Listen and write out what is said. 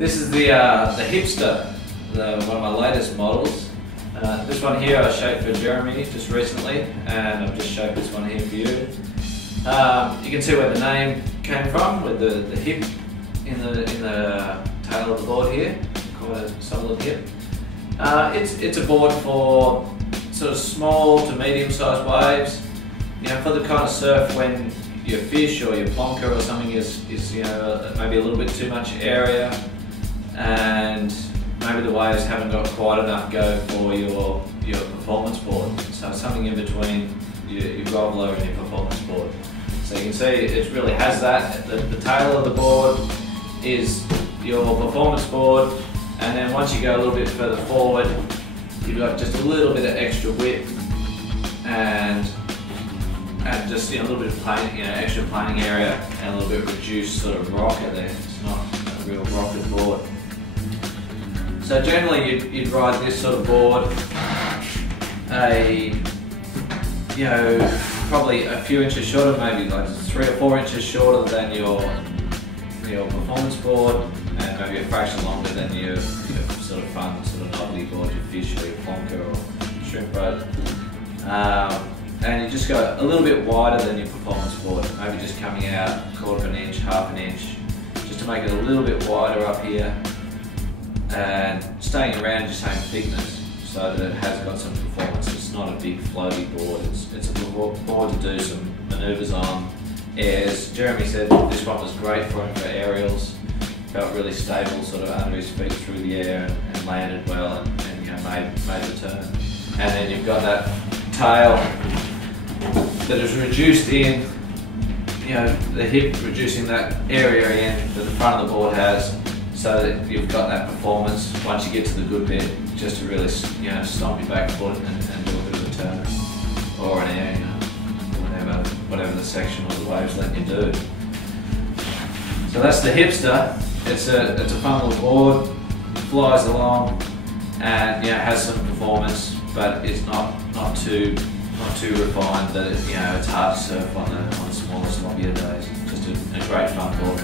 This is the Hipster, one of my latest models. This one here I shaped for Jeremy just recently, and I've just shaped this one here for you. You can see where the name came from, with the hip in the tail of the board here, quite a solid hip. It's a board for sort of small to medium-sized waves. You know, for the kind of surf when your fish or your plonker or something is you know, maybe a little bit too much area, and maybe the waves haven't got quite enough go for your performance board. So something in between your groveler and your performance board. So you can see it really has that. The tail of the board is your performance board, and then once you go a little bit further forward, you've got just a little bit of extra width and just, you know, a little bit of extra planing area and a little bit of reduced sort of rocker there. It's not a real rocker board. So generally you'd ride this sort of board probably a few inches shorter, maybe like 3 or 4 inches shorter than your performance board, and maybe a fraction longer than your sort of fun sort of novelty board, your fish or your plonker or shrimp boat. And you just go a little bit wider than your performance board, maybe just coming out 1/4 of an inch, 1/2 an inch, just to make it a little bit wider up here, and staying around your same thickness so that it has got some performance. It's not a big floaty board, it's a board to do some manoeuvres on, airs. Jeremy said this one was great for him for aerials. Felt really stable sort of under his feet through the air, and landed well, and you know, made the turn. And then you've got that tail that is reduced in, you know, the hip reducing that area in that the front of the board has, so that you've got that performance once you get to the good bit, just to really, you know, stomp your back foot and do a bit of a turn or an air, you know, whatever the section or the waves let you do. So that's the Hipster. It's a fun little board, flies along, and you know, has some performance, but it's not too refined that it's hard to surf on the smaller, sloppier days. Just a great fun board.